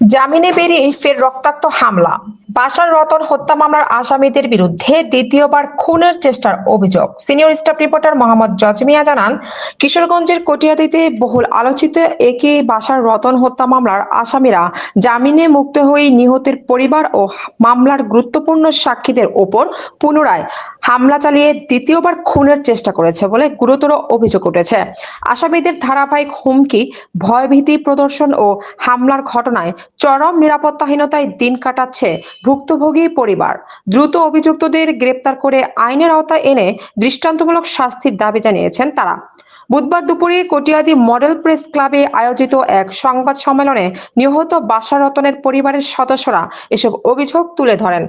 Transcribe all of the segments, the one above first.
জামিনে বেরিয়ে ফের রক্তাক্ত হামলা। বাশার রতন হত্যা মামলার আসামিদের বিরুদ্ধে দ্বিতীয়বার খুনের চেষ্টার অভিযোগ। Senior staff reporter Mohammad Jojmiya জানান, কিশোরগঞ্জের কটিয়াদীতে বহুল আলোচিত একে বাশার রতন হত্যা মামলার আসামিরা জামিনে মুক্ত হয়ে নিহতের পরিবার ও মামলার গুরুত্বপূর্ণ সাক্ষীদের ওপর পুনরায় হামলা চালিয়ে দ্বিতীয়বার খুনের চেষ্টা করেছে বলে গুরুতর অভিযোগ উঠেছে। আসামিদের ধারাবাহিক হুমকি, ভয়ভীতি প্রদর্শন ও হামলার ঘটনায় চরম নিরাপত্তাহীনতায় দিন কাটাচ্ছে ভুক্তভোগী পরিবার। দ্রুত অভিযুক্তদের গ্রেপ্তার করে আইনের আওতায় এনে দৃষ্টান্তমূলক শাস্তির দাবি জানিয়েছেন তারা। বুধবার দুপুরে কটিয়াদী মডেল প্রেস ক্লাবে আয়োজিত এক সংবাদ সম্মেলনে নিহত বাশার রতনের পরিবারের সদস্যরা এসব অভিযোগ তুলে ধরেন।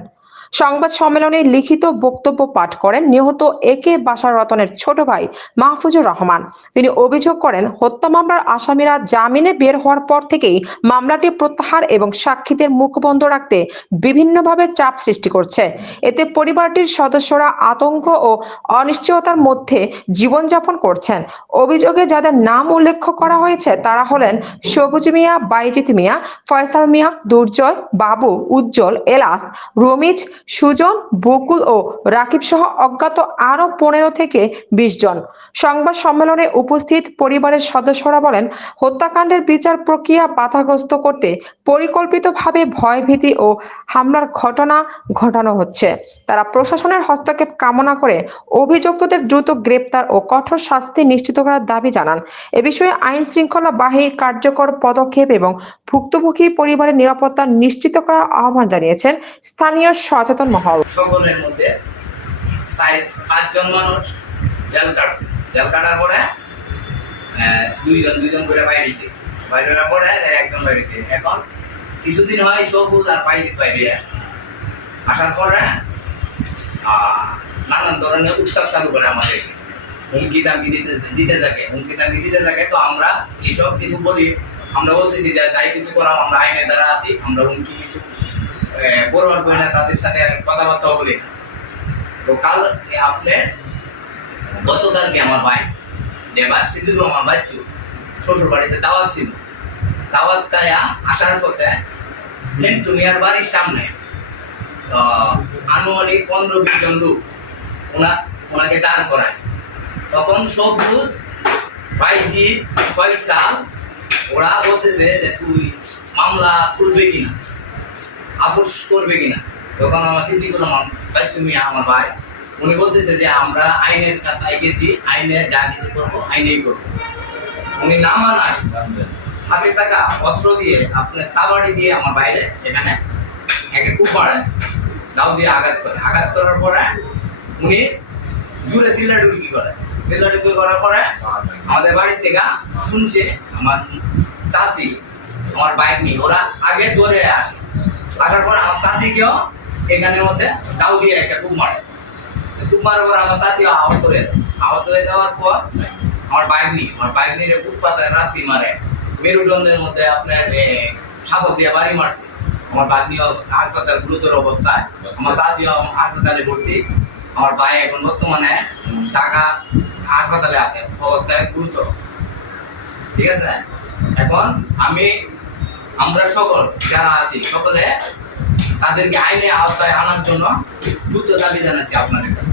সংবাদ সম্মেলনে লিখিত বক্তব্য পাঠ করেন নিহত একে বাশার রতনের ছোট ভাই মাহফুজুর রহমান। তিনি অভিযোগ করেন, হত্যা মামলার আসামিরা জামিনে বের হওয়ার পর থেকেই মামলাটি প্রত্যাহার এবং সাক্ষীদের মুখ বন্ধ রাখতে বিভিন্নভাবে চাপ সৃষ্টি করছে। এতে পরিবারটির সদস্যরা আতঙ্ক ও অনিশ্চয়তার মধ্যে জীবনযাপন করছেন। অভিযোগে যাদের নাম উল্লেখ করা হয়েছে তারা হলেন সবুজ মিয়া, বাইজিত মিয়া, ফয়সাল মিয়া, দুর্জয়, বাবু, উজ্জ্বল, এলাস, রমিজ, সুজন, বকুল ও রাকিব সহ অজ্ঞাত আরো 15 থেকে 20 জন। সংবাদ সম্মেলনে উপস্থিত পরিবারের সদস্যরা বলেন, হত্যাকাণ্ডের বিচার প্রক্রিয়া বাধাগ্রস্ত করতে পরিকল্পিতভাবে ভয়ভীতি ও হামলার ঘটনা ঘটানো হচ্ছে। তারা প্রশাসনের হস্তক্ষেপ কামনা করে অভিযুক্তদের দ্রুত গ্রেপ্তার ও কঠোর শাস্তি নিশ্চিত করার দাবি জানান। এ বিষয়ে আইন শৃঙ্খলা বাহিনীর কার্যকর পদক্ষেপ এবং ভুক্তভোগী পরিবারের নিরাপত্তা নিশ্চিত করার আহ্বান জানিয়েছেন স্থানীয় সচেতন মহল। সকলের মধ্যে 5 মানুষ জেল কাটছে। জেল কাটার পরে দুইজন করে বাইরেছে। বাইরের পরে একজন বাইরেছে। এখন কিছুদিন হয় সবুজ আর বাইরে আসার পরে নানান ধরনের উৎসব চালু করে আমাদেরকে হুমকি দামকি দিতে থাকে। তো আমরা এইসব কিছু বলি, আমরা বলতেছি যে যাই কিছু করাম আমরা আইনের দ্বারা আছি, আমরা হুমকি কিছু পরোয়ার করি না, তাদের সাথে কথাবার্তা বলি না। তো কাল আপনি গতকালকে আমার ভাই সিদ্দিকুর রহমান বাচ্চু শ্বশুর বাড়িতে দাওয়াত ছিল। দাওয়াত খায়া আসার পথে সেন্টু মিয়ার বাড়ির সামনে আনুমানিক 15-20 জন লোক ওনাকে দাঁড় করায়। তখন সবুজ, বাইজিৎ, ফয়সাল ওরা বলতেছে যে তুই মামলা তুলবে কিনা, আপোষ করবে কিনা। তখন আমার সিদ্দিকুর রহমান বাচ্চু মিয়া আমার ভাই উনি বলতেছে যে আমরা আইনের কাতায় গেছি, আইনে যা কিছু করবো আইনেই করবো। উনি না মানায় হাতে থাকা অস্ত্র দিয়ে আপনার তাবাড়ি দিয়ে আমার বাইরে এখানে একে খুব বাড়ায়, দাও দিয়ে আঘাত করার পরে উনি জুড়ে চিল্লাডুকি করার পরে আমাদের বাড়ির থেকে শুনছে আমার চাচি আমার বাইক নিয়ে ওরা আগে দৌড়ে আসার পরে আমার চাচিকেও এখানের মধ্যে দাও দিয়ে একটা খুব মারার পর আমার চাচি আহত হয়ে যাওয়ার পর আমার বাইক নিয়ে ফুটপাতে রাত্রি মারে। মেরুদণ্ডের মধ্যে আপনার সাপক দিয়ে বাড়ি মারছে। আমার বাইক নিয়ে হাসপাতাল গুরুতর অবস্থায়, আমার চাচিও হাসপাতালে ভর্তি। আমার ভাই এখন বর্তমানে ঢাকা হাসপাতালে আছে, অবস্থায় গুরুতর। ঠিক আছে, এখন আমরা সকল যারা আছি সকলে তাদেরকে আইনে আওতায় আনার জন্য দ্রুত দাবি জানাচ্ছি আপনাদের কাছে।